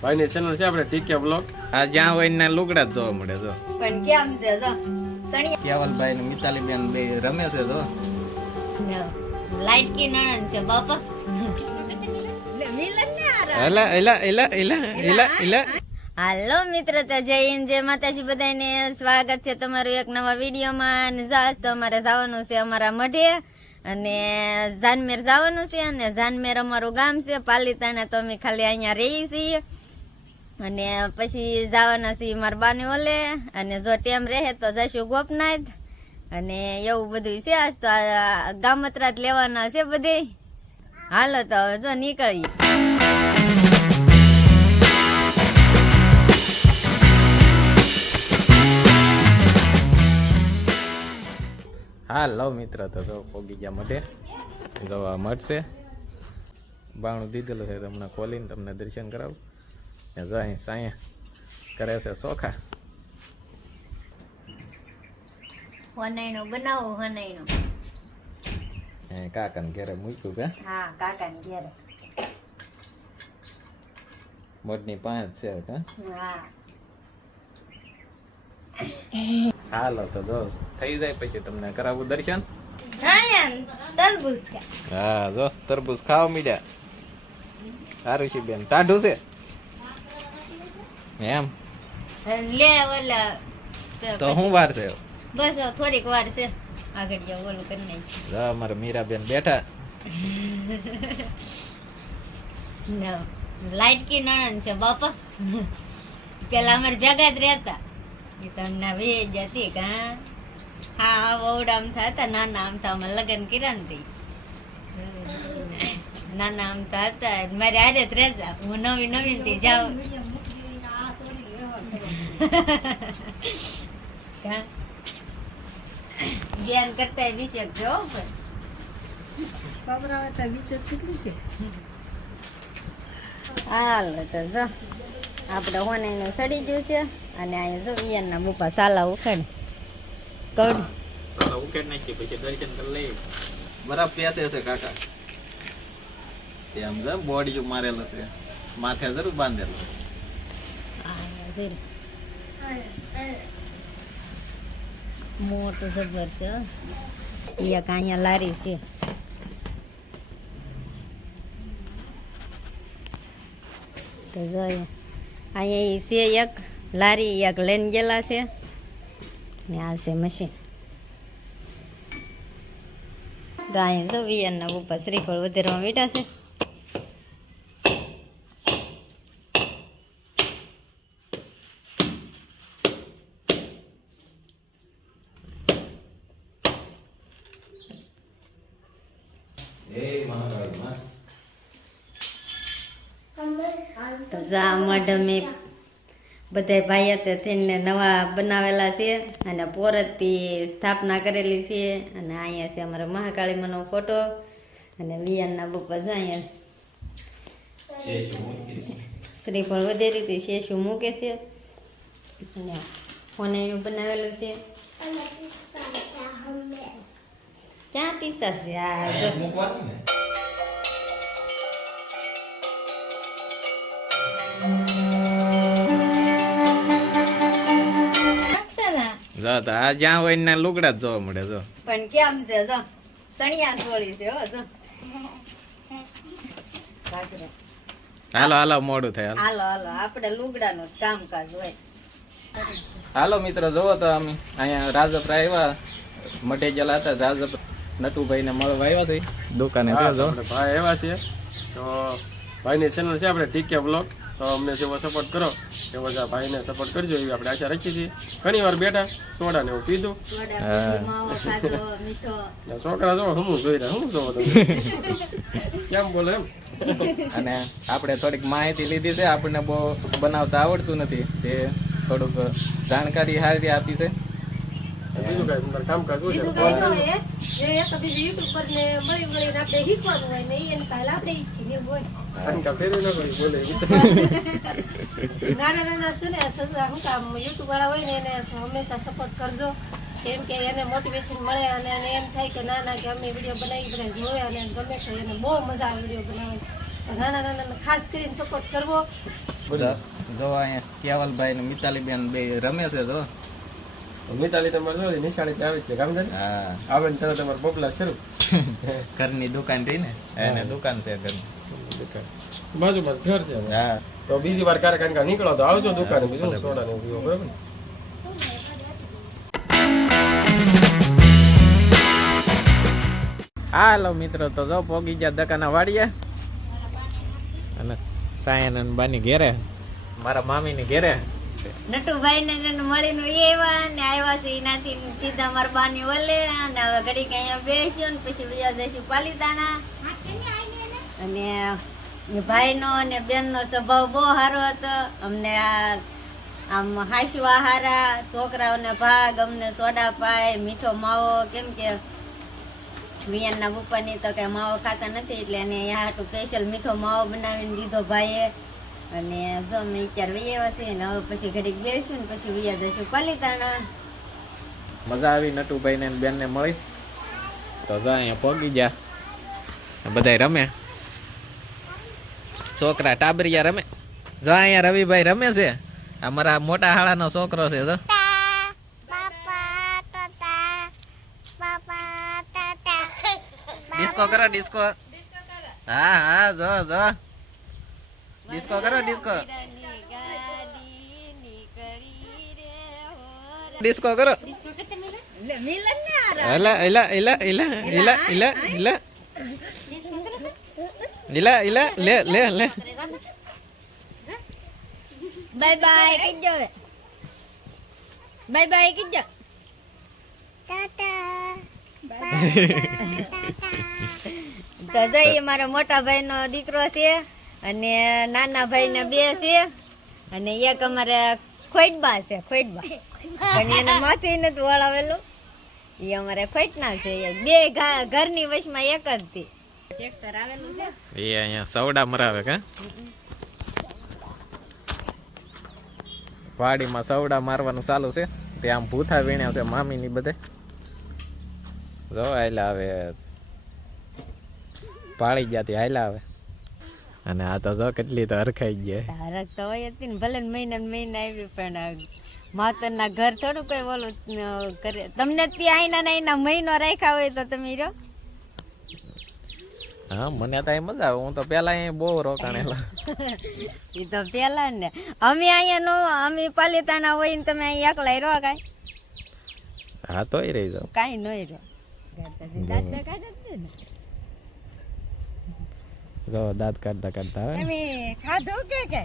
ભાઈની ચેનલ છે આપણે ટીકે બ્લોગ. આ જ્યાં હોય ને લુગડા જ જોવા મળે જો. પણ કેમ છે જો સણિયા કેવલભાઈ ને મિતાલીબેન બે રમે છે જો. લાઈટ કી નણંદ છે બાપા. લે મિલન ને એલા એલા એલા એલા એલા એલા. હાલો મિત્રો, તો જય હિન્દ, જય માતાજી, બધાને સ્વાગત છે તમારું એક નવા વિડીયોમાં. અને આજ તો અમારે જવાનું છે અમારા મઢે અને જાનમેર જવાનું છે. અને જાનમેર અમારું ગામ છે, પાલીતાણા તો અમે ખાલી અહીંયા રહી છીએ. અને પછી જવાના છીએ મારા બાને ઓલે, અને જો ટેમ રહે તો જઈશું ગોપનાથ. અને એવું બધું છે. આજ તો ગામત્રા જ લેવાના છે બધે. હાલો તો હવે જો નીકળીએ. હાલો મિત્ર, તો જો પોગી ગયા મઢે. જવા મળશે, બાણું દીધેલું છે, તમને ખોલીને તમને દર્શન કરાવું. જો અહીં સાયા કરે છે ચોખા. હનાઈનું બનાવું, હનાઈનું. કાકાને ઘેરે મૂક્યું કે? હા, કાકાની ઘેરે. મઢની પાંચ છે કે? હા. હાલો તો જો થઈ જાય પછી તમને કરાવું દર્શન. તરબૂચ ખા. હા જો તરબૂચ ખાવા મીડ્યા. સારું છે બેન, ટાઢું છે એમ લે ઓલા તો શું વાર છે? બસ થોડીક વાર છે, આગળ જાવ ઓલું કરી નાખી. જો અમારે મીરાબેન બેઠા. લાઈટ કી નણંદ છે બાપા. પેલા અમારે ભેગા જ રહેતા. એ તમને વેજ હતી કા? હા, ઓવડામ થતા નાના આમતા અમે લગ્ન કર્યા ને નાના આમતા હતા. મારે હારે જ રહેતા. હું નવી નવીન થી જાઉં. જ્ઞાન કરતા વિષય જો હાલ તો જો આપણે હોનાઈનું સડી ગયું છે. અને અહીંયા જો વિયાના બુપા સાલા ઉખાડે કડ ચાલો ઉકેડ નાખીએ પછી દર્શન કરી લઈએ. બરાબર પેસે છે કાકા. એમ જો બોડી મારેલું છે, માથે જરૂર બાંધેલું. મોટું જબર છે. એક અહીંયા લારી છે. તો જો અહીંયા છે એક લારી, એક લઈને ગયેલા છે ને આ છે મશીન. ગાય જો વિયાના ઉપર શ્રીફળ વધારવા બેઠા છે. તો જા મઢ મેં બધા ભાઈ હતા થઈને નવા બનાવેલા છે અને પોરતથી સ્થાપના કરેલી છે. અને અહીંયા છે અમારા મહાકાળીમાંનો ફોટો અને વિયાનના બપ્પા છે. અહીંયા શ્રીફળ વધેરી હતી, શેષું મૂકે છે અને હોનાઈનું બનાવેલું છે. ક્યાં પીસા છે? આ જો જો તો આ જ્યાં હોય ને લુગડા જ જોવા મળે જો. પણ કેમ છે જો સણિયા થોડી છે હો જો. હાલો હાલો મોડું થાય. હાલો હાલો આપણે લુગડાનું જ કામકાજ હોય. હાલો મિત્રો, જોવો તો અમે અહીંયા રાજપરા આવ્યા. મઢે ગયેલા હતા રાજપરા, નટુભાઈ ને મળવા આવ્યા છે દુકાને. છે જો આપણે ભાઈ આવ્યા છીએ તો ભાઈની ચેનલ છે આપણે ટીકે બ્લોગ. તો અમને જેવો સપોર્ટ કરો એવો જ આ ભાઈને સપોર્ટ કરજો એવી આપણે આશા રાખીએ છીએ. ઘણી વાર બેઠા સોડા ને એવું પીધું. છોકરા જો હું જોઈ રહ્યા, હું જોવો તમે કેમ બોલે એમ. અને આપણે થોડીક માહિતી લીધી છે. આપણને બહુ બનાવતા આવડતું નથી, તે થોડુંક જાણકારી સારી આપી છે. બીજું કઈ તમારે કામકાજ હોય બીજું કઈ ન હોય. જે એક બીજું યુટ્યુબ પર ને મળીને આપણે શીખવાનું હોય ને એને કાલ આપણે ઈચ્છીને એવું હોય. કાંકા ફેરવી ન કરી બોલે નાના નાના છે ને શું કામ યુટ્યુબ વાળા હોય ને એને હંમેશા સપોર્ટ કરજો. કેમ કે એને મોટિવેશન મળે અને એને એમ થાય કે ના ના કે અમે વિડીયો બનાવી બધા જોવે અને ગમે તો એને બહુ મજા આવે વિડીયો બનાવવાની. નાના નાના ખાસ કરીને સપોર્ટ કરવો જો અહીંયા કેવલભાઈ ને મિતાલીબેન બે રમે છે જો. મિતાલી તમારે જો નિશાળેથી આવે છે કામ કરે હા આવે ને તરત તમારે પોપલા શરૂ ઘરની દુકાન રહી ને એને દુકાન છે ઘરની. બાજુ બસ ઘર છે હવે. હા તો બીજી વાર કાર્યક્રમ નીકળો તો આવજો દુકાને બીજું સોડા ને પીવો બરાબર ને? હાલો મિત્રો તો જો પોગી ગયા દકાના વાડીએ અને સાયન અને બાની ઘેરે મારા મામીની ઘેરે. નટુભાઈ ને મળીને આવ્યા છે એનાથી સીધા મારા બાની ઓલે અને હવે ઘડીક અહીંયા બેસ્યો ને પછી બીજા જઈશું પાલીતાણા. અને એ ભાઈનો અને બેનનો સ્વભાવ બહુ સારો હતો. અમને આમ હાંસવા હારા, છોકરાઓને ભાગ, અમને સોડા પાય, મીઠો માવો, કેમ કે વિયાનના પપ્પાની તો કઈ માવો ખાતા નથી એટલે એને અહીંયા હાટું સ્પેશિયલ મીઠો માવો બનાવીને દીધો ભાઈએ. અને જો અમે અત્યારે વૈયા છે ને હવે પછી ઘડીક બેસું ને પછી વૈયા જઈશું પાલીતાણા. મજા આવી નટુભાઈ ને બેનને મળી તો જો અહીંયા પોગી ગયા બધાય રમે. છોકરા ટાબરિયા રમે. જો અહીંયા રવિભાઈ રમે છે. અમારા મોટા હાળાનો છોકરો છે જો. ડિસ્કો કરો ડિસ્કો. હા હા જો જો ડિસ્કો કરો ડિસ્કો. ડિસ્કો કરો. એલા એલા એલા એલા એલા એલા એલા એલા એલા લે લે લે. બાય બાય કીજો. બાય બાય કીજો. તો જઈએ મારો મોટા ભાઈ નો દીકરો છે અને નાના ભાઈ ને બે છે અને એક અમારે ખોઈટબા છે. ખોઈટબા પણ એને માથે નથી વળાવેલું. એ અમારે ખોઈટના છે. બે ઘરની વચમાં એક જ થી ટ્રેક્ટર આવેલું છે. એ અહીંયા સવડા મરાવે કે વાડીમાં સવડા મારવાનું ચાલુ છે. તે આમ ભૂથા વીણ્યા છે મામીની બધે. જો હાલ્યા આવે પાળી જાતી હાલ્યા આવે. અને આ તો જો કેટલી તો હરખાઈ ગયા. હરખ તો હોય જ ને ભલે મહિના આવી પણ માતરના ઘર થોડું કઈ ઓલું કરે. તમને ત્યાં આઈના મહિનો રાખ્યા હોય તો તમે રહ્યો. હા મને તો અહીં મજા આવે. હું તો પેલા અહીં બહુ રોકાણેલા. એ તો પેલા ને અમે અહીંયા નો અમે પાલીતાણા હોય ને તમે અહીં એકલા રહો કાંઈ. હા તોય રહી જાવ કાંઈ નહીં રહો. દાદા કાઢે જ ને. જો દાંત કાઢતા કાઢતા આવે. તમે ખાધું કે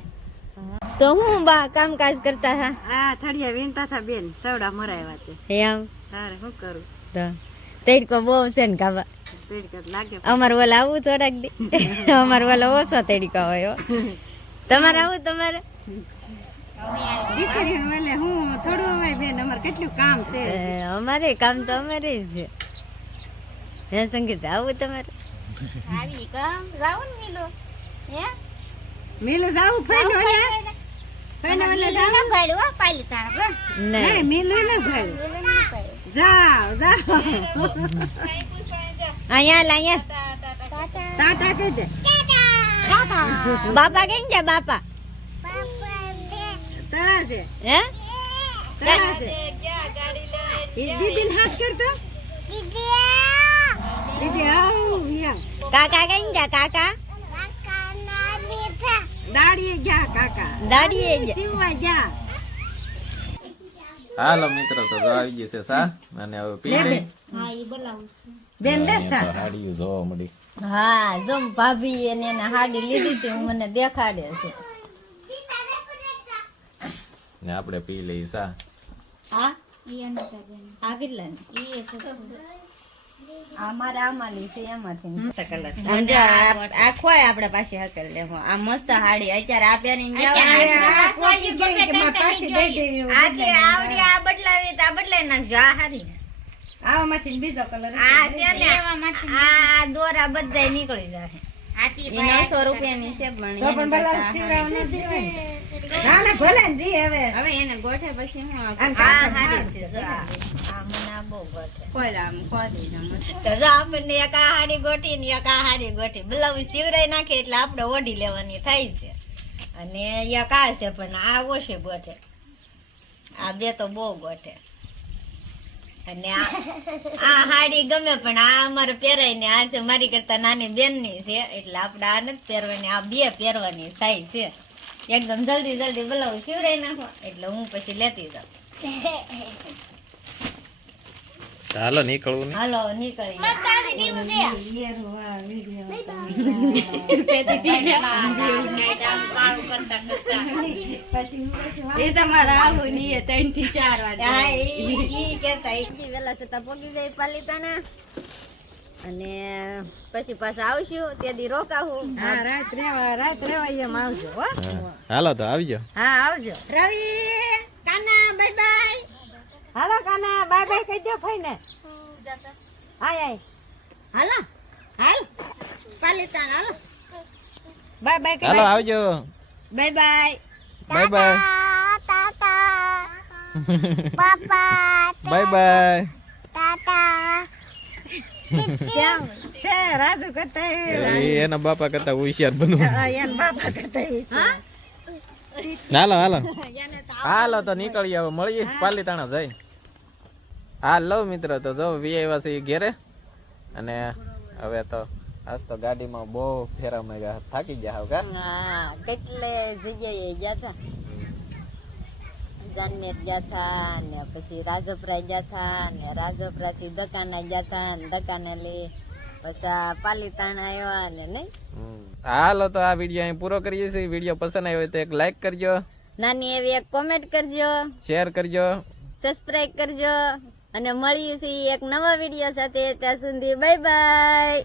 તો હું બા કામકાજ કરતા હતા. આ થળિયા વીણતા હતા બેન સવડા મરાવ્યા તે એમ તારે શું કરું તો તડકો બહુ છે ને કાબા. પેડકત લાગે અમારે ઓલા આવું થોડાક દી. અમારે ઓલા ઓછો તડકો હોય. તમારે આવું તમારે દીકરી એટલે હું થોડું હોય બેન અમારે કેટલું કામ છે અમારે કામ તો અમારે જ છે. હે સંગીત આવું તમારે મેલું જાવું ફાઈન ઓલે ફાઈન ઓલે જાવું નહીં મેલું ન ભાડ્યું જાવ જાવ અહીંયા ટાટા કહી દે બાપા કેમ છે બાપા તળા છે હે તળા છે દીદી ને હાથ કરતો દીદી આવ કાકા કેમ છે કાકા દાડીએ ગયા કાકા દાડીએ જ. શિવવા જા હાલો મિત્રો તો જો આવી ગઈ છે સા અને હવે પી લઈ. બેન લે સા હાડીયું જોવા મળી. હા જો ભાભી એને હાડી લીધી હતી મને દેખાડે છે. ને આપણે પી લઈ સા. હા આ કેટલા આ મારે આમાં લી છે એમાંથી આ ખોય આપણે પાસે હકલ લે આ મસ્ત હાડી અત્યારે આ પહેરીને આ બદલાવી તો આ બદલાઈ નાખજો. આ હારી આમાંથી બીજો કલર આ છે ને આ દોરા બધા નીકળી જાય. 900 રૂપિયાની છે તો પણ બલા શિવરાવ ને દેવાય ના ના ભલે ને જી હવે એને ગોઠે પછી હું અને આ હારી છે જો આ મને આ બહુ ગોઠે કોઈ આમ ખોદી ના મસ્ત તો જો આપણને એક આ હાડી ગોઠી ને એક આ હાડી ગોઠી બ્લાઉઝ સિવરાઈ નાખે એટલે આપણે ઓઢી લેવાની થાય છે. અને એક આ છે પણ આ ઓછી ગોઠે, આ બે તો બહુ ગોઠે. અને આ હાડી ગમે પણ આ અમારે પહેરાય ને આ છે મારી કરતા નાની બેનની છે એટલે આપણે આ નથી પહેરવાની, આ બે પહેરવાની થાય છે. એકદમ જલ્દી જલ્દી બ્લાઉઝ સીવરાઈ નાખો એટલે હું પછી લેતી જાઉં. હાલો નીકળવું ને. હાલો નીકળી એ તમારે આવું નહીં 3 થી 4 વાગે વેલા છતાં પોગી જાય પાલિતાના અને પછી પાછા આવશું તેથી રોકાવું. હા રાત રેવા એમ આવજો હો. હા. હાલો તો આવજો. હા આવજો રવિ કાના બાય બાય. હાલો કાના બાય બાય કહી દો ફઈને. આય હાલો હાલ પાલિતાના હાલો બાય બાય કહી હાલો આવજો. Bye bye. Bye bye. Bye bye. કેમ છે રાજુ કરતા એના બાપા કરતા હોશિયાર બનવું. એન બાપા કરતા હાલો હાલો હાલો તો નીકળીએ હવે, મળીએ પાલીતાણા જઈને. હાલો મિત્રો, તો જો આવ્યા છે ઘેરે અને હવે તો આજ તો ગાડીમાં બહુ ફેરા માર્યા, થાકી ગયા હવે કા. હા કેટલે જગ્યાએ ગયા હતા, જાનમેર ગયા હતા ને પછી રાજપરા ગયા હતા ને રાજપરા થી દકાના ગયા હતા ને દકાને લઈ પછી પાલીતાણા આવ્યા ને નહીં. હાલો તો આ વિડીયો અહીં પૂરો કરીએ છીએ. વિડીયો પસંદ આવ્યો હોય તો એક લાઈક કરજો, નાની એવી એક કોમેન્ટ કરજો, શેર કરજો, સબસ્ક્રાઇબ કરજો અને મળીએ છીએ એક નવા વિડીયો સાથે. ત્યાં સુધી બાય બાય.